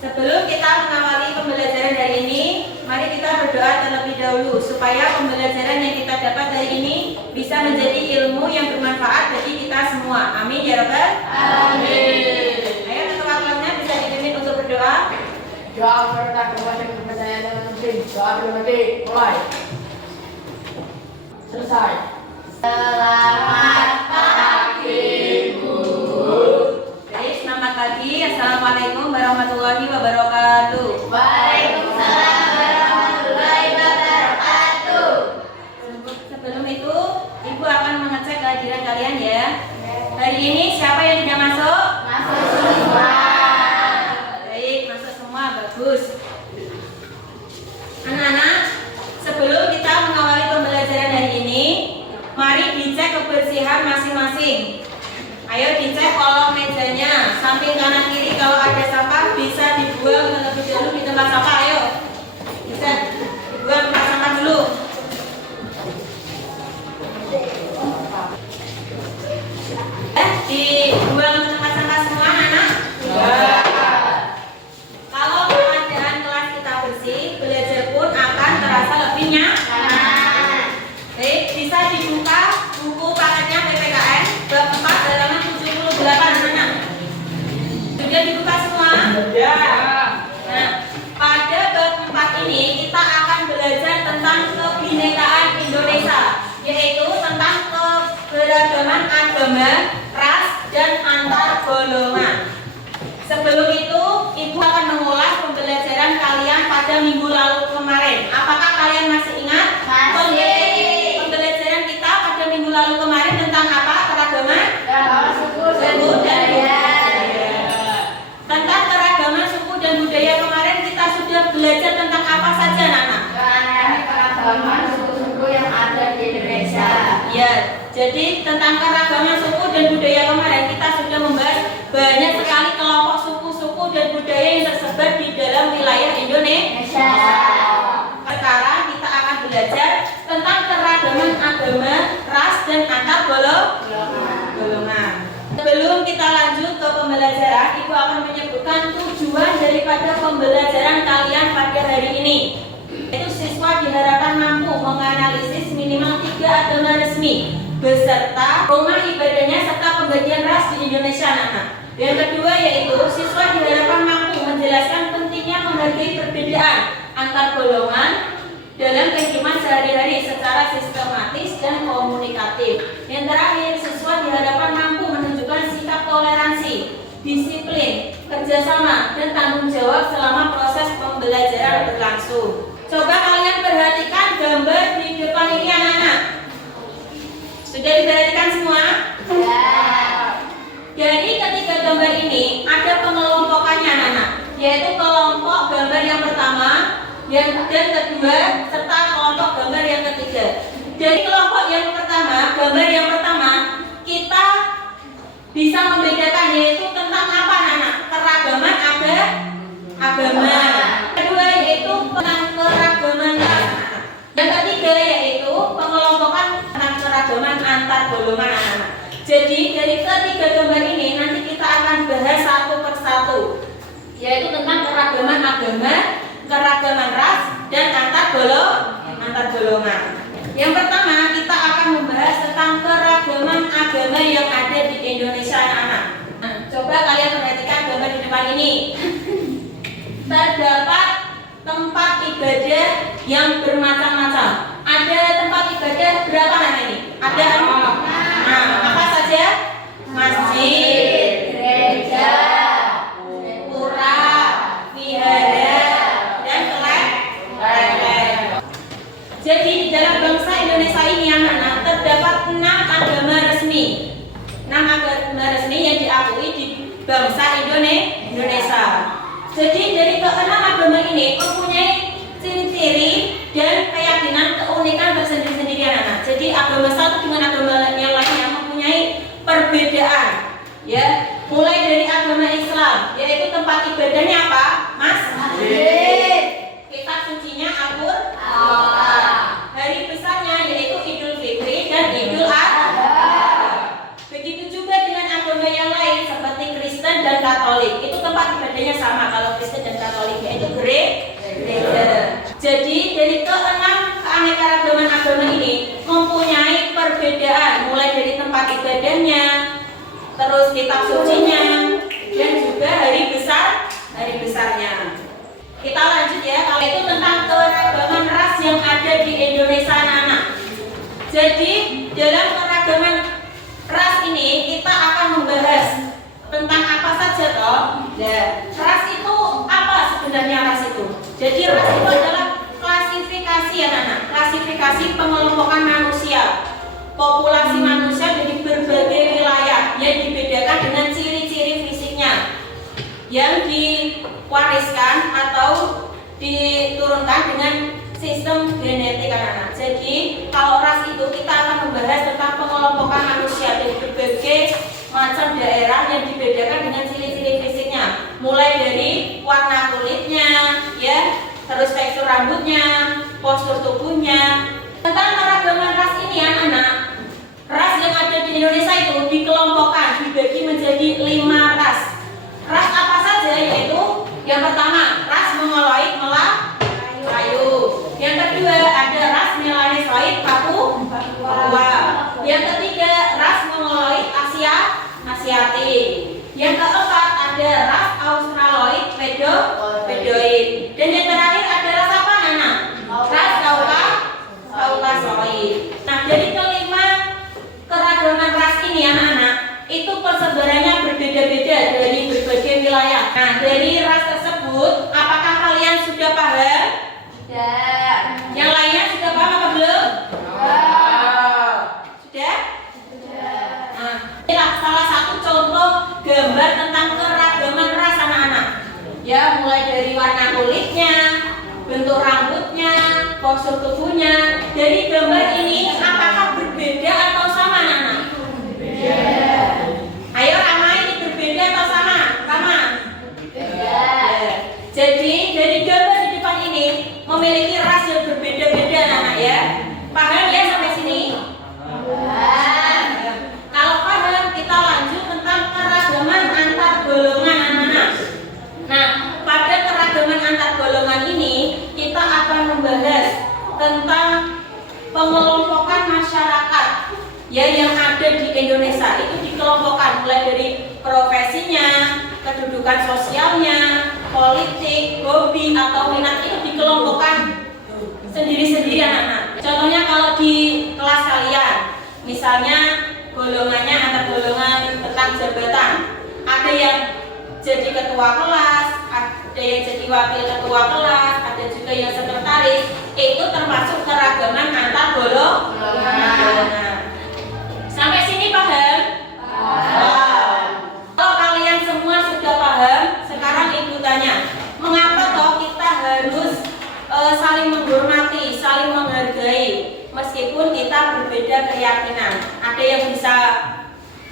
Sebelum kita mengawali pembelajaran hari ini, mari kita berdoa terlebih dahulu supaya pembelajaran yang kita dapat hari ini bisa menjadi ilmu yang bermanfaat bagi kita semua. Amin ya Rabbal Amin. Ayo ketua kelasnya bisa dipimpin untuk berdoa. Doa serta kepercayaan dengan penting. Doa bermati. Mulai. Selesai. Selamat pagi, Bu. Baik, selamat pagi. Assalamualaikum warahmatullahi wabarakatuh. Waalaikumsalam warahmatullahi wabarakatuh. Sebelum itu, Ibu akan mengecek kehadiran kalian ya. Hari ini siapa yang tidak masuk? Masuk semua. Baik, masuk semua, bagus. Anak-anak, sebelum kita mengawali pembelajaran hari ini, mari dicek kebersihan masing-masing. Ayo dicek kolong mejanya, samping kanan kiri kalau ada sampah bisa dibuang terlebih dahulu di tempat sampah. Ayo, bisa dibuang tempat sampah dulu. Dibuang ke tempat sampah semua anak-anak? Ya. Kalau keadaan kelas kita bersih, belajar pun akan terasa lebih nyaman. Baik, bisa dibuka buku paketnya PPKN bab 4 halaman 78 anak-anak. Sudah dibuka semua? Ya. Nah, pada bab 4 ini kita akan belajar tentang kebinekaan Indonesia, yaitu tentang keberagaman agama, ras, dan antar golongan. Sebelum itu, Ibu akan mengulas pembelajaran kalian pada minggu lalu kemarin. Apakah kalian masih ingat? Masih. Pembelajaran kita pada minggu lalu kemarin tentang apa? Keragaman Suku dan budaya. Tentang keragaman suku dan budaya kemarin kita sudah belajar tentang apa saja, Nana? Keragaman suku-suku yang ada di Indonesia. Ya, jadi tentang keragaman suku dan budaya kemarin kita sudah membahas banyak sekali kelompok suku-suku dan budaya yang tersebar di dalam wilayah Indonesia. Sekarang kita akan belajar tentang keragaman agama, ras, dan antar golongan. Sebelum kita lanjut ke pembelajaran, Ibu akan menyebutkan tujuan daripada pembelajaran kalian pada hari ini. Itu siswa diharapkan mampu menganalisis minimal 3 agama resmi beserta rumah ibadahnya serta pembagian ras di Indonesia, anak-anak. Yang kedua yaitu siswa diharapkan mampu menjelaskan pentingnya menghargai perbedaan antar golongan dalam kehidupan sehari-hari secara sistematis dan komunikatif. Yang terakhir, siswa diharapkan mampu menunjukkan sikap toleransi, disiplin, kerjasama, dan tanggung jawab selama proses pembelajaran berlangsung. Coba kalian perhatikan gambar di depan ini, anak-anak. Sudah diperhatikan semua? Ya. Jadi ketiga gambar ini ada pengelompokannya, anak-anak, yaitu kelompok gambar yang pertama, dan kedua, serta kelompok gambar yang ketiga. Dari kelompok yang pertama, gambar yang pertama, kita bisa membedakan yaitu tentang apa, anak-anak? Keragaman ada agama. Kedua yaitu tentang keragaman ras. Yang ketiga yaitu pengelompokan tentang keragaman antar golongan, anak-anak. Jadi dari ketiga gambar ini nanti kita akan bahas satu persatu, yaitu tentang keragaman agama, keragaman ras, dan antar golongan. Yang pertama kita akan membahas tentang keragaman agama yang ada di Indonesia, anak-anak. Nah, coba kalian perhatikan gambar di depan ini. Terdapat tempat ibadah yang bermacam-macam. Ada tempat ibadah berapa, anak ini? Ada apa saja? Masjid, gereja, pura, vihara, dan kelenteng. Jadi di dalam bangsa Indonesia ini, anak-anak, terdapat 6 agama resmi. 6 agama resmi yang diakui di bangsa Indonesia. Jadi dari ke-6 agama ini mempunyai ciri-ciri dan keyakinan keunikan tersendiri-sendiri, anak-anak. Jadi agama satu dengan agama yang lainnya mempunyai perbedaan, ya. Mulai dari agama Islam, yaitu tempat ibadahnya apa, Mas? Masjid. Kitab sucinya Al-Qur'an. Hari besarnya yaitu Idul Fitri dan Idul Adha. Begitu juga dengan agama yang lain seperti Kristen dan Katolik. Itu tempat ibadahnya sama. Kalau Kristen dan ibadahnya, terus kitab sucinya, dan juga hari besarnya. Kita lanjut ya, kalau itu tentang keragaman ras yang ada di Indonesia anak-anak. Jadi dalam keragaman ras ini kita akan membahas tentang apa saja toh. Nah, ras itu apa sebenarnya ras itu? Jadi ras itu adalah klasifikasi anak-anak, klasifikasi pengelompokan manusia, populasi manusia dari berbagai wilayah yang dibedakan dengan ciri-ciri fisiknya yang diwariskan atau diturunkan dengan sistem genetik anak-anak. Jadi kalau ras itu kita akan membahas tentang pengelompokan manusia dari berbagai macam daerah yang dibedakan dengan ciri-ciri fisiknya, mulai dari warna kulitnya, ya, terus tekstur rambutnya, postur tubuhnya. Tentang keragaman ras ini anak-anak, ras yang ada di Indonesia itu dikelompokkan, dibagi menjadi 5 ras. Ras apa saja? Yaitu yang pertama ras mongoloid Melayu. Yang kedua ada ras melanesoid Papua. Yang ketiga ras mongoloid Asiatik. Yang keempat ada ras australoid Bedoid. Dan yang terakhir ada ras apa Nana? Ras Kaukasoid. Nah, dari kelima keragaman ras ini anak-anak itu persebarannya berbeda-beda dari berbagai wilayah. Nah, dari ras tersebut apakah kalian sudah paham? Sudah. Yang lainnya sudah paham apa belum? Sudah? Nah, inilah salah satu contoh gambar tentang keragaman ras anak-anak. Ya, mulai dari warna kulitnya, bentuk rambutnya, postur tubuhnya. Dari gambar ini apakah berbeda atau sama anak-anak? Berbeda. Ayo Rama, ini berbeda atau sama? Rama? Berbeda. Jadi dari gambar di depan ini memiliki ras yang berbeda-beda anak-anak ya. Paham ya sampai sini? Kalau paham kita lanjut tentang keragaman antar golongan anak-anak. Nah, pada keragaman antar golongan ini kita akan membahas tentang pengelompokan masyarakat ya yang ada di Indonesia. Itu dikelompokkan mulai dari profesinya, kedudukan sosialnya, politik, hobi atau minat, itu dikelompokkan sendiri-sendiri anak-anak. Contohnya kalau di kelas kalian, misalnya golongannya antar golongan tentang jabatan, ada yang jadi ketua kelas, ada yang jadi wakil ketua kelas, ada juga yang sekretaris. Itu termasuk keragaman antar golongan. Sampai sini paham? Paham. Kalau kalian semua sudah paham, sekarang ibu tanya, mengapa toh kita harus saling menghormati, saling menghargai, meskipun kita berbeda keyakinan? Ada yang bisa,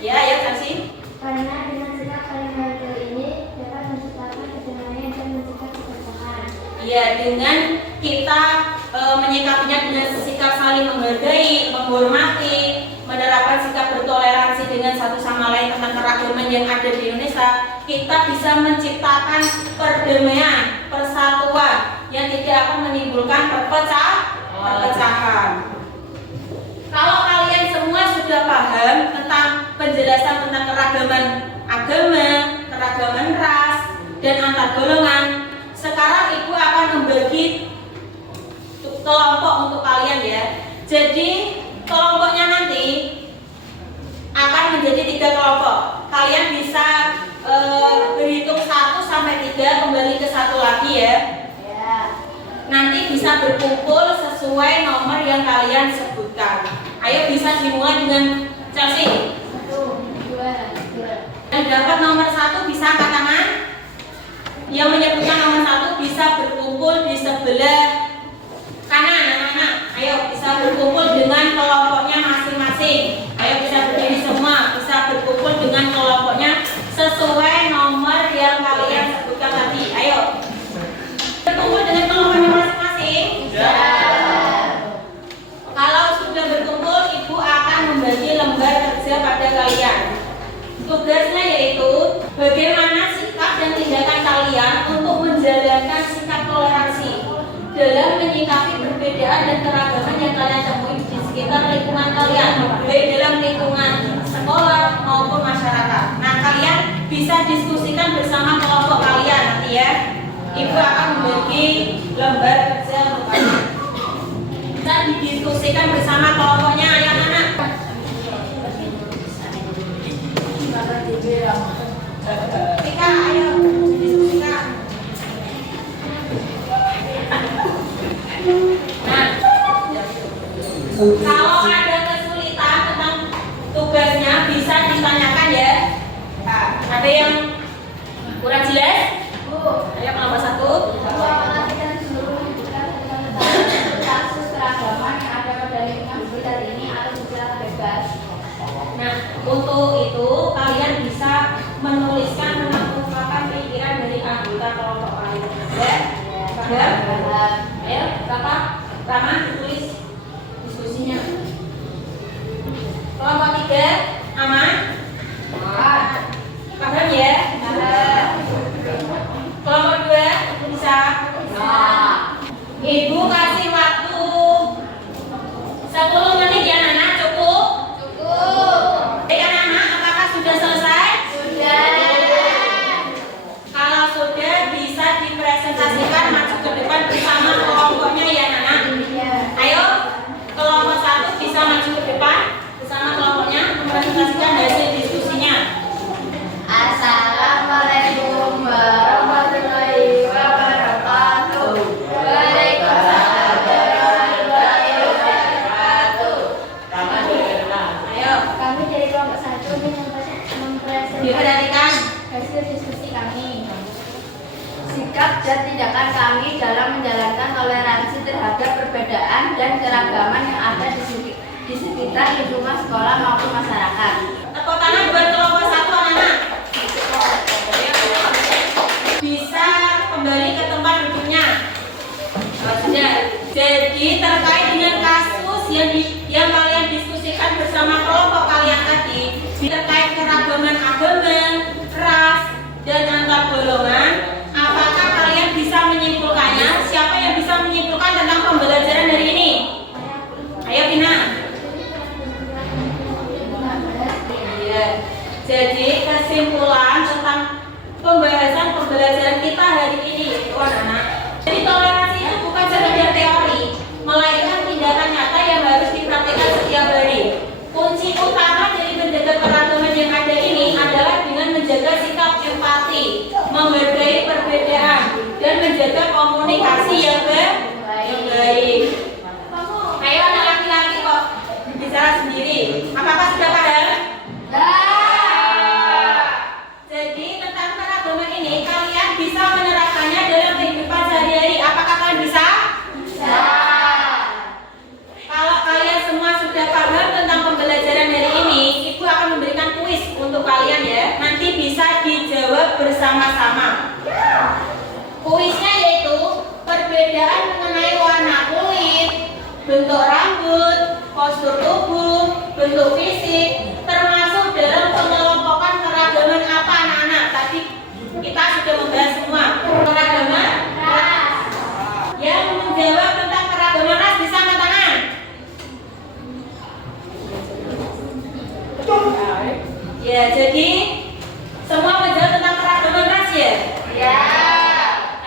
ya Sansi? Karena dengan sikap saling menghargai ini dapat menciptakan kedamaian dan mencegah perpecahan. Ya, dengan kita menyikapinya dengan sikap saling menghargai, menghormati, menerapkan sikap bertoleransi dengan satu sama lain tentang keragaman yang ada di Indonesia, kita bisa menciptakan perdamaian, persatuan yang tidak akan menimbulkan perpecahan. Kalau kalian semua sudah paham tentang penjelasan tentang keragaman agama, keragaman ras, dan antar golongan, sekarang ibu akan membagi kelompok untuk kalian ya. Jadi kelompoknya nanti akan menjadi 3 kelompok. Kalian bisa berhitung 1 sampai 3 kembali ke 1 lagi ya. Nanti bisa berkumpul sesuai nomor yang kalian sebutkan. Ayo bisa dimulai dengan Chelsea. 1, 2, 3. Yang dapat nomor 1 bisa angkat tangan. Yang menyebutkan nomor 1 bisa berkumpul di sebelah kanan anak-anak. Ayo bisa berkumpul dengan kelompoknya masing-masing. Ayo bisa berdiri semua, bisa berkumpul dengan kelompoknya sesuai nomor yang kalian sebutkan tadi. Ayo berkumpul dengan kelompoknya masing-masing. Kalau sudah berkumpul, ibu akan membagi lembar kerja pada kalian. Tugasnya yaitu bagaimana sikap dan tindakan kalian untuk menjalankan sikap toleransi dalam menyikapi perbedaan dan keragaman yang kalian temui di sekitar lingkungan kalian, baik dalam lingkungan sekolah sekolah maupun masyarakat. Nah, kalian bisa diskusikan bersama kelompok kalian nanti ya. Ibu akan membagi lembar kerja untuk kalian. Kita didiskusikan bersama kelompoknya anak-anak. Tika, ayo diskusikan. Nah, kalau ada kesulitan tentang tugasnya bisa ditanyakan ya. Nah, ada yang kurang jelas? Ayo kelompok 1. Memperhatikan seluruh kasus keragaman yang ada pada lingkungan sekitar ini atau gejala bebas. Nah, untuk itu kalian bisa menuliskan mengungkapkan pikiran dari anggota kelompok kalian. Ya? Paham? Ayo, Bapak, Rama, tulis diskusinya. Kelompok 3, aman? Paham ya? Kelompok 2, bisa? Ibu kasih waktu 10 menit ya, Nana, cukup? Baik anak-anak, apakah sudah selesai? Kalau sudah bisa dipresentasikan maju ke depan bersama kelompoknya ya Nana. Ayo, kelompok 1 bisa maju ke depan bersama kelompoknya mempresentasikan hasil diskusinya. Assalamualaikum warahmatullahi wabarakatuh. Waalaikumsalam warahmatullahi wabarakatuh. Ayo, Kami dari kelompok 1 mempresentasikan diperhatikan. hasil diskusi kami. Sikap dan tindakan kami dalam menjalankan toleransi terhadap perbedaan dan keragaman yang ada di sekitar lingkungan sekolah maupun masyarakat. Tepuk tangan buat kelompok 1 anak-anak. Bisa kembali ke tempat duduknya. Sudah. Jadi terkait dengan kasus yang kalian diskusikan bersama kelompok kalian tadi, terkait keragaman agama, ras, dan antar golongan, apakah kalian bisa menyimpulkannya? Siapa yang bisa menyimpulkan tentang pembelajaran hari ini? Ayo Tina. Iya. Jadi kesimpulan tentang pembahasan pembelajaran kita hari ini yaitu anak-anak. Jadi toleransi itu bukan sekedar teori, melainkan tindakan nyata yang harus dipraktikkan setiap hari. Kunci utama dari menjaga keragaman yang ada ini adalah dengan menjaga sikap empati, menghargai perbedaan, dan menjaga komunikasi yang baik. Ayo anak laki-laki kok bicara sendiri. Apakah sudah paham? Jadi tentang keragaman ini kalian bisa menerapkannya dalam kehidupan sehari-hari. Apakah kalian bisa? Kalau kalian semua sudah paham tentang pembelajaran hari ini, Ibu akan memberikan kuis untuk kalian ya. Nanti bisa dijawab bersama-sama. Kuisnya yaitu perbedaan mengenai warna kulit, bentuk rambut, postur tubuh, bentuk fisik, termasuk dalam pengelompokan keragaman apa anak-anak. Tadi kita sudah membahas semua. Keragaman ras. Yang menjawab tentang keragaman ras bisa angkat tangan. Ya, jadi semua menjawab tentang keragaman ras ya?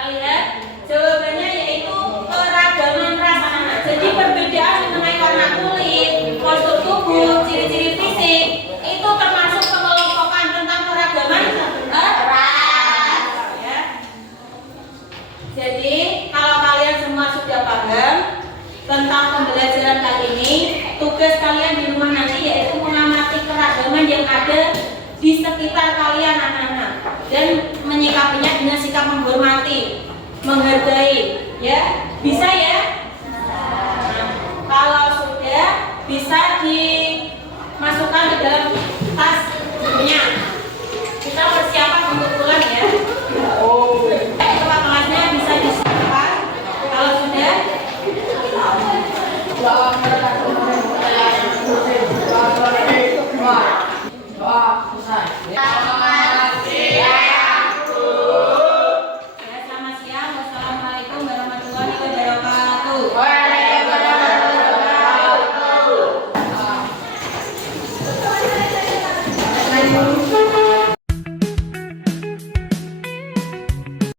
Kalian jawabannya yaitu keragaman ras anak-anak. Jadi perbedaan mengenai warna kulit, postur tubuh, ciri-ciri fisik itu termasuk pengelompokan tentang keragaman ras. Ya. Jadi kalau kalian semua sudah paham tentang pembelajaran kali ini, tugas kalian di rumah nanti yaitu mengamati keragaman yang ada di sekitar kalian anak-anak dan menyikapinya dengan sikap menghormati, menghargai, ya bisa ya. Nah, kalau sudah bisa di